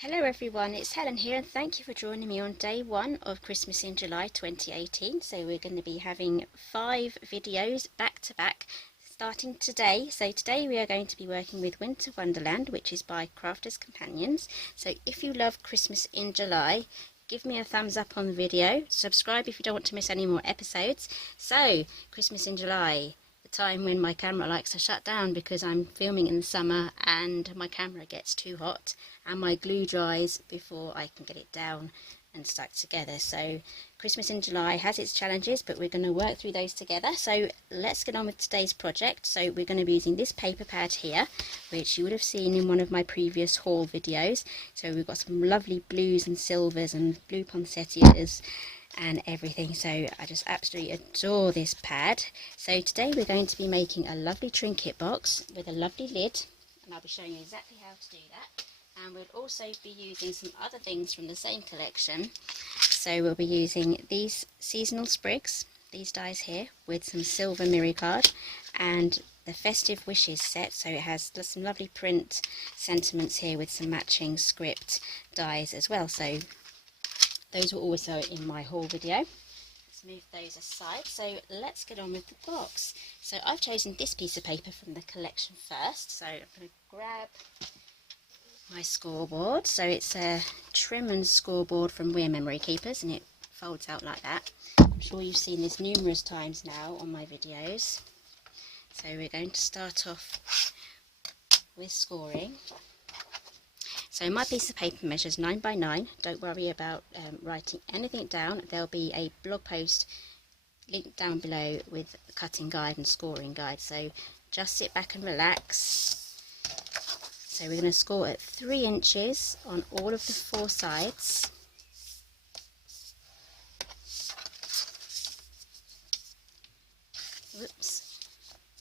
Hello everyone, it's Helen here and thank you for joining me on day one of Christmas in July 2018. So we're going to be having 5 videos back to back starting today. So today we are going to be working with Winter Wonderland, which is by Crafters Companions. So if you love Christmas in July, give me a thumbs up on the video, subscribe if you don't want to miss any more episodes. So Christmas in July, the time when my camera likes to shut down because I'm filming in the summer and my camera gets too hot and my glue dries before I can get it down and stuck together. So Christmas in July has its challenges, but we're going to work through those together. So let's get on with today's project. So we're going to be using this paper pad here, which you would have seen in one of my previous haul videos. So we've got some lovely blues and silvers and blue poinsettias and everything, so I just absolutely adore this pad. So today we're going to be making a lovely trinket box with a lovely lid, and I'll be showing you exactly how to do that. And we'll also be using some other things from the same collection. So we'll be using these seasonal sprigs, these dies here, with some silver mirror card, and the Festive Wishes set. So it has some lovely print sentiments here with some matching script dies as well. So those were also in my haul video. Let's move those aside. So let's get on with the box. So I've chosen this piece of paper from the collection first. So I'm going to grab my scoreboard. So it's a trim and scoreboard from We're Memory Keepers, and it folds out like that. I'm sure you've seen this numerous times now on my videos. So we're going to start off with scoring. So my piece of paper measures 9 by 9. Don't worry about writing anything down. There'll be a blog post linked down below with a cutting guide and scoring guide. So just sit back and relax. So we're going to score at 3 inches on all of the 4 sides. Whoops,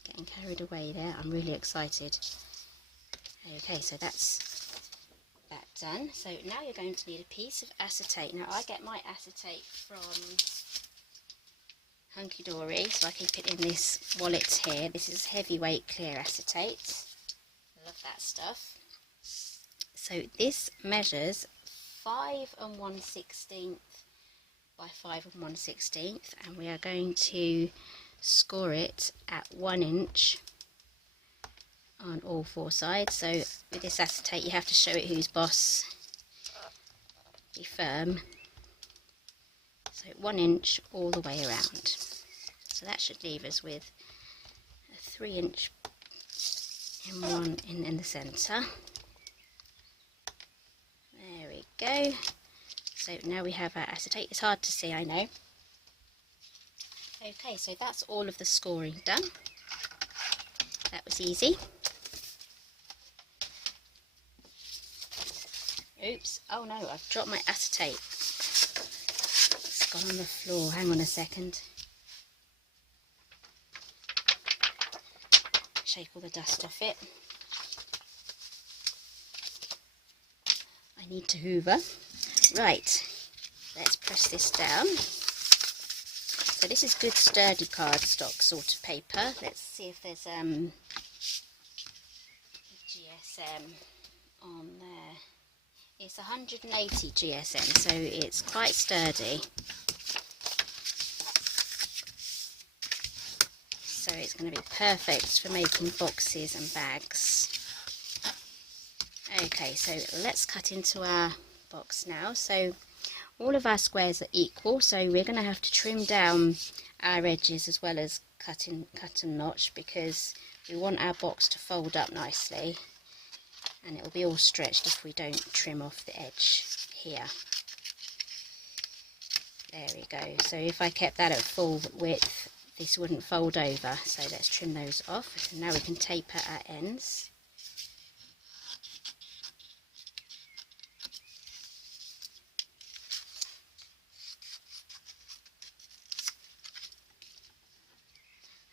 getting carried away there. I'm really excited. Okay, so that's that done. So now you're going to need a piece of acetate. Now I get my acetate from Hunky Dory, so I keep it in this wallet here. This is heavyweight clear acetate. I love that stuff. So this measures 5 1/16 by 5 1/16, and we are going to score it at 1 inch on all 4 sides. So with this acetate you have to show it who's boss, be firm. So 1 inch all the way around. So that should leave us with a 3 inch in one in the centre. There we go. So now we have our acetate. It's hard to see, I know. Okay, so that's all of the scoring done. That was easy. Oops, oh no, I've dropped my acetate. It's gone on the floor. Hang on a second. Shake all the dust off it. I need to hoover. Right, let's press this down. So this is good sturdy cardstock sort of paper. Let's see if there's GSM on there. It's 180 GSM, so it's quite sturdy. So it's going to be perfect for making boxes and bags. Okay, so let's cut into our box now. So all of our squares are equal, so we're going to have to trim down our edges as well as cut and notch, because we want our box to fold up nicely, and it will be all stretched if we don't trim off the edge here. There we go. So if I kept that at full width, this wouldn't fold over. So let's trim those off. And now we can taper our ends.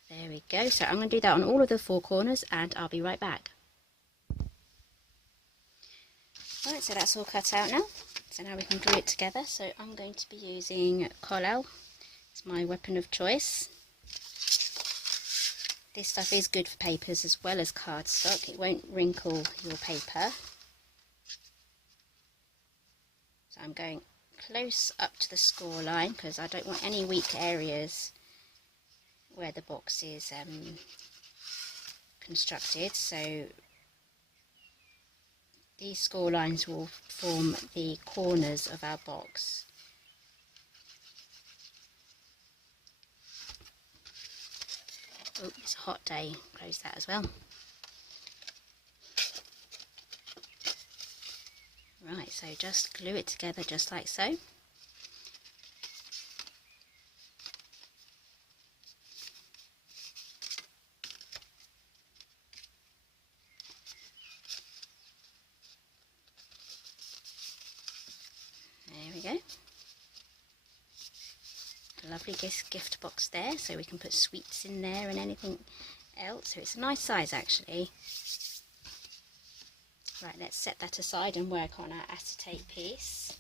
There we go. So I'm going to do that on all of the 4 corners, and I'll be right back. Right, so that's all cut out now. So now we can glue it together. So I'm going to be using Collall. It's my weapon of choice. This stuff is good for papers as well as cardstock. It won't wrinkle your paper. So I'm going close up to the score line because I don't want any weak areas where the box is constructed. So these score lines will form the corners of our box. Oh, it's a hot day, close that as well. Right, so just glue it together just like so. There we go. A lovely gift box there, so we can put sweets in there and anything else. So it's a nice size actually. Right, let's set that aside and work on our acetate piece.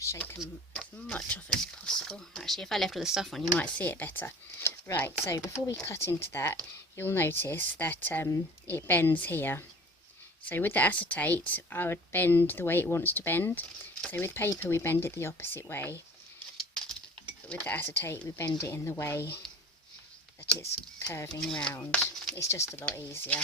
Shake them as much off as possible. Actually, if I left all the stuff on, you might see it better. Right, so before we cut into that, you'll notice that it bends here. So with the acetate, I would bend the way it wants to bend. So with paper, we bend it the opposite way. But with the acetate, we bend it in the way that it's curving round. It's just a lot easier.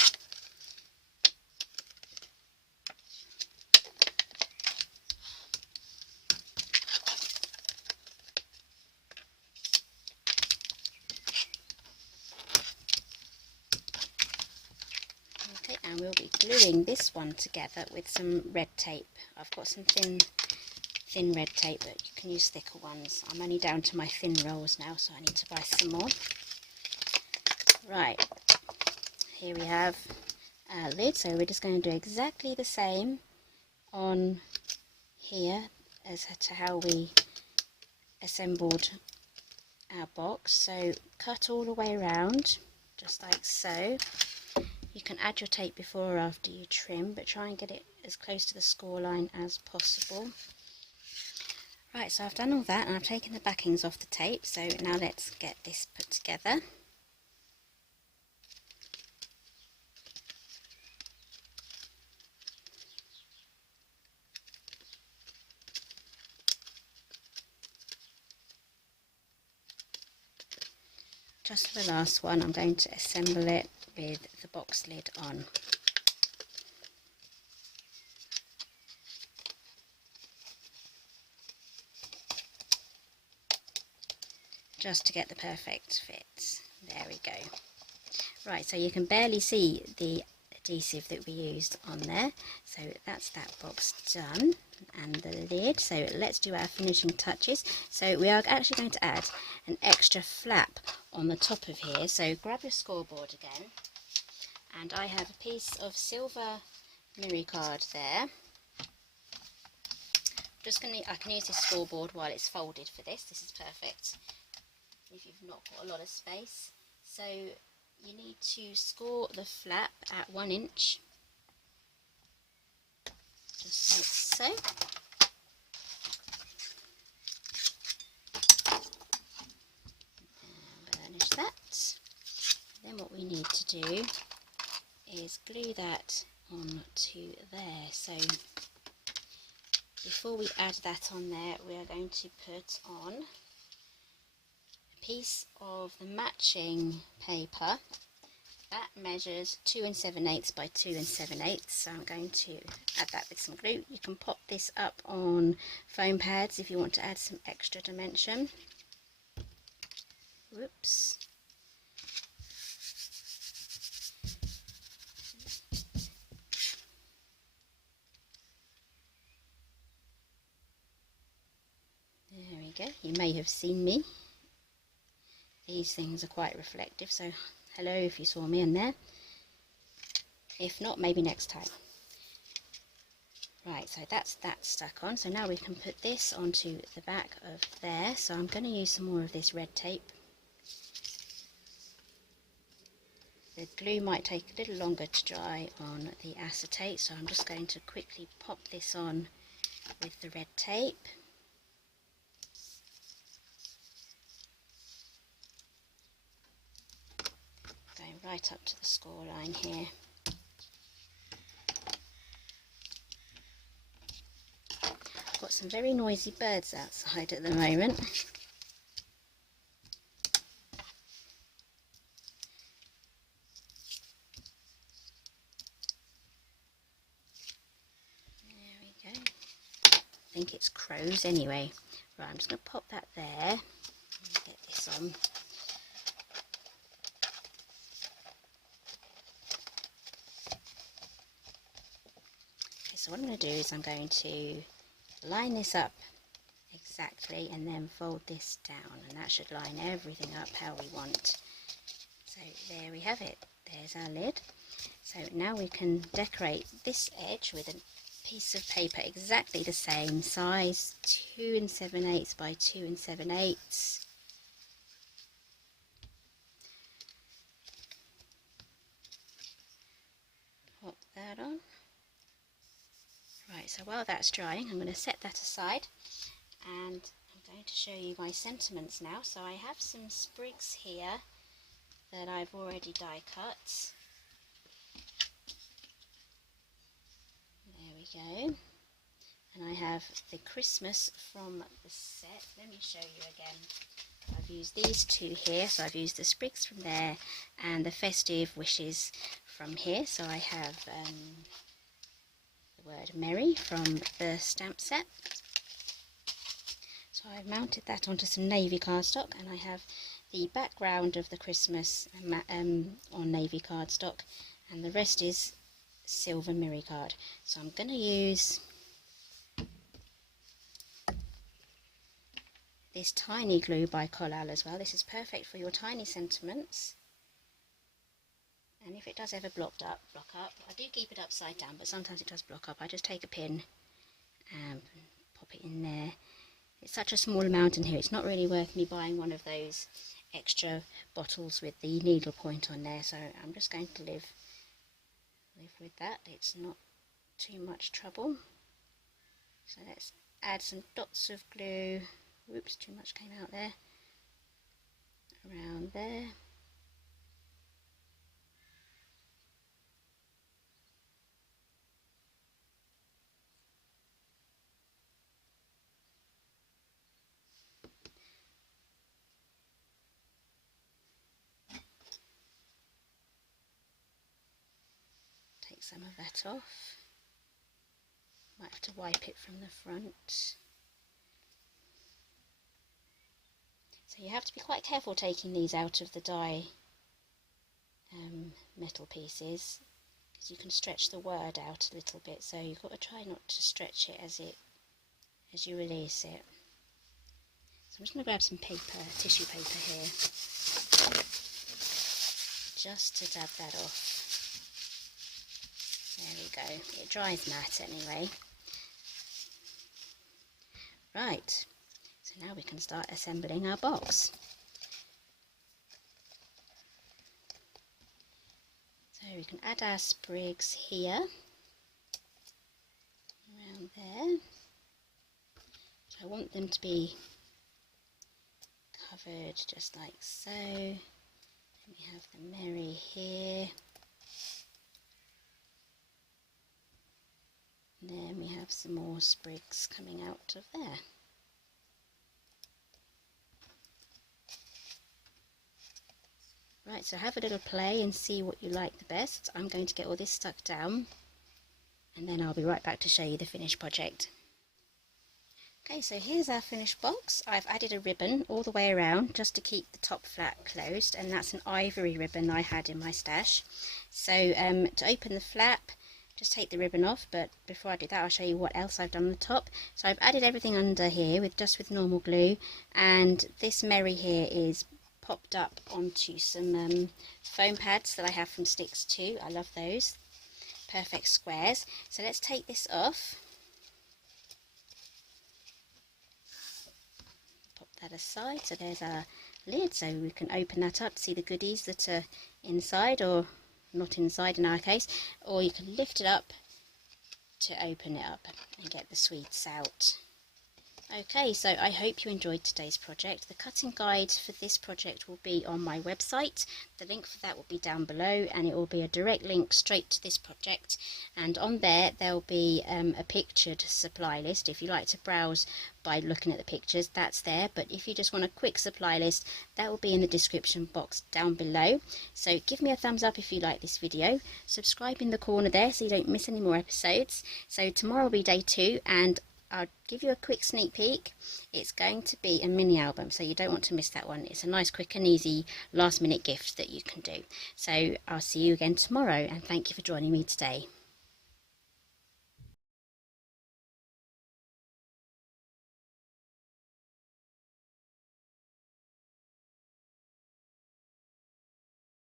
Okay, and we'll be gluing this one together with some red tape. I've got some thin red tape, but you can use thicker ones. I'm only down to my thin rolls now, so I need to buy some more. Right, here we have our lid, so we're just going to do exactly the same on here as to how we assembled our box. So cut all the way around, just like so. You can add your tape before or after you trim, but try and get it as close to the score line as possible. Right, so I've done all that and I've taken the backings off the tape, so now let's get this put together. Just for the last one, I'm going to assemble it with the box lid on. Just to get the perfect fit. There we go. Right, so you can barely see the adhesive that we used on there. So that's that box done, and the lid. So let's do our finishing touches. So we are actually going to add an extra flap on the top of here. So grab your scoreboard again, and I have a piece of silver mirror card there. I can use this scoreboard while it's folded for this. This is perfect if you've not got a lot of space. So you need to score the flap at 1 inch, just like so. And burnish that. Then what we need to do is glue that onto there. So before we add that on there, we are going to put on a piece of the matching paper that measures 2 7/8 by 2 7/8. So I'm going to add that with some glue. You can pop this up on foam pads if you want to add some extra dimension. Whoops. There we go. You may have seen me. These things are quite reflective, so hello if you saw me in there. If not, maybe next time. Right, so that's that stuck on. So now we can put this onto the back of there. So I'm going to use some more of this red tape. The glue might take a little longer to dry on the acetate, so I'm just going to quickly pop this on with the red tape. Going right up to the score line here. got some very noisy birds outside at the moment. There we go. I think it's crows anyway. Right, I'm just going to pop that there. Get this on. Okay, so what I'm going to do is I'm going to line this up exactly and then fold this down, and that should line everything up how we want. So there we have it. There's our lid. So now we can decorate this edge with a piece of paper exactly the same size, 2 7/8 by 2 7/8. Pop that on. Right, so while that's drying, I'm going to set that aside, and I'm going to show you my sentiments now. So I have some sprigs here that I've already die cut. There we go. And I have the Christmas from the set. Let me show you again. I've used these two here, so I've used the sprigs from there and the festive wishes from here. So I have the word merry from the stamp set. So I've mounted that onto some navy cardstock, and I have the background of the Christmas on navy cardstock, and the rest is silver mirror card. So I'm going to use this tiny glue by Collall as well. This is perfect for your tiny sentiments, and if it does ever block up, I do keep it upside down, but sometimes it does block up. I just take a pin and pop it in there. It's such a small amount in here, it's not really worth me buying one of those extra bottles with the needle point on there, so I'm just going to live with that. It's not too much trouble. So let's add some dots of glue. Whoops, too much came out there. Around there. Take some of that off. Might have to wipe it from the front. So you have to be quite careful taking these out of the die metal pieces, because you can stretch the word out a little bit, so you've got to try not to stretch it as you release it. So I'm just going to grab some tissue paper here, just to dab that off. There we go. It dries matte anyway. Right, so now we can start assembling our box. So we can add our sprigs here, around there. So I want them to be covered just like so. Then we have the merry here. And then we have some more sprigs coming out of there. Right, so have a little play and see what you like the best. I'm going to get all this stuck down, and then I'll be right back to show you the finished project. Okay, so here's our finished box. I've added a ribbon all the way around just to keep the top flap closed, and that's an ivory ribbon I had in my stash. So to open the flap, just take the ribbon off, but before I do that I'll show you what else I've done on the top. So I've added everything under here with normal glue, and this merry here is popped up onto some foam pads that I have from Sticks too. I love those. Perfect squares. So let's take this off. Pop that aside. So there's our lid, so we can open that up to see the goodies that are inside, or not inside in our case, or you can lift it up to open it up and get the sweets out. Okay, so I hope you enjoyed today's project. The cutting guide for this project will be on my website. The link for that will be down below, and it will be a direct link straight to this project. And on there will be a pictured supply list. If you like to browse by looking at the pictures, that's there. But if you just want a quick supply list, that will be in the description box down below. So give me a thumbs up if you like this video. Subscribe in the corner there so you don't miss any more episodes. So tomorrow will be day 2, and I'll give you a quick sneak peek. It's going to be a mini album, so you don't want to miss that one. It's a nice, quick and easy last minute gift that you can do. So I'll see you again tomorrow, and thank you for joining me today.